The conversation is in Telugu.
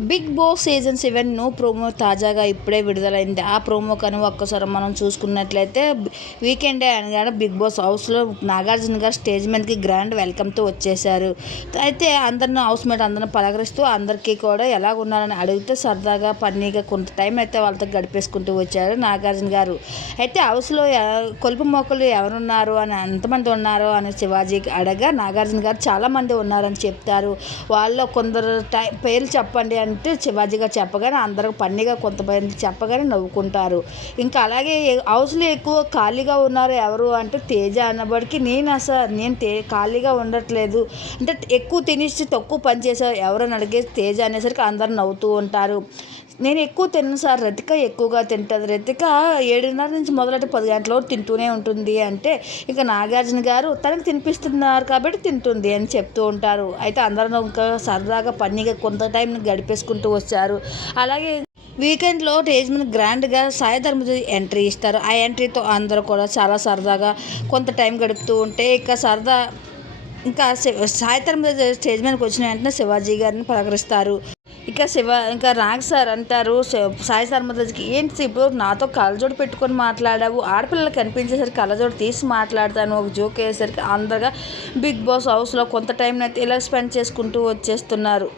బిగ్ బాస్ సీజన్ సెవెన్ను ప్రోమో తాజాగా ఇప్పుడే విడుదలైంది. ఆ ప్రోమో కను ఒక్కసారి మనం చూసుకున్నట్లయితే వీకెండ్ అనగా బిగ్ బాస్ హౌస్లో నాగార్జున గారు స్టేజ్ మీదకి గ్రాండ్ వెల్కమ్తో వచ్చేసారు అయితే అందరిని హౌస్ మేట్ అందరిని పలకరిస్తూ అందరికీ కూడా ఎలా ఉన్నారని అడిగితే సరదాగా పన్నీగా కొంత టైం అయితే వాళ్ళతో గడిపేసుకుంటూ వచ్చారు నాగార్జున గారు. అయితే హౌస్లో కొలుపు మొక్కలు ఎవరున్నారు అని ఎంతమంది ఉన్నారు అని శివాజీకి అడగా నాగార్జున గారు చాలామంది ఉన్నారని చెప్తారు. వాళ్ళలో కొందరు టై పేర్లు చెప్పండి అని అంటే శివాజీగా చెప్పగానే అందరూ పన్నీగా కొంతమంది చెప్పగానే నవ్వుకుంటారు. ఇంకా అలాగే హౌస్లో ఎక్కువ ఖాళీగా ఉన్నారు ఎవరు అంటే తేజ అన్నబడికి నేను అసలు నేను తే ఖాళీగా ఉండట్లేదు. అంటే ఎక్కువ తినేసి తక్కువ పని చేసావు ఎవరని అడిగే తేజ అనేసరికి అందరు నవ్వుతూ ఉంటారు. నేను ఎక్కువ తిన్నాను సార్. రతిక ఎక్కువగా తింటుంది. రతిక ఏడున్నర నుంచి మొదలెట్టి పది గంటల వరకు తింటూనే ఉంటుంది అంటే ఇక నాగార్జున గారు తనకు తినిపిస్తున్నారు కాబట్టి తింటుంది అని చెప్తూ ఉంటారు. అయితే అందరం ఇంకా సరదాగా పన్నీగా కొంత టైం చేసుకుంటూ వచ్చారు. అలాగే వీకెండ్లో టేజ్మన్ గ్రాండ్గా సాయి ధర్మజీ ఎంట్రీ ఇస్తారు. ఆ ఎంట్రీతో అందరూ కూడా చాలా సరదాగా కొంత టైం గడుపుతూ ఉంటే ఇక సరదా ఇంకా సాయి ధర్మజీ స్టేజ్ మీదకి వచ్చిన వెంటనే శివాజీ గారిని పలకరిస్తారు. ఇక శివ ఇంకా రాగ్ సార్ అంటారు సాయి ధర్మరాజుకి ఏంటి ఇప్పుడు నాతో కళ్ళజోడు పెట్టుకొని మాట్లాడావు. ఆడపిల్లలు కనిపించేసరికి కళ్ళజోడు తీసి మాట్లాడతాను. ఒక జోక్ వేసేసరికి అందరుగా బిగ్ బాస్ హౌస్లో కొంత టైం అయితే ఇలా స్పెండ్ చేసుకుంటూ వచ్చేస్తున్నారు.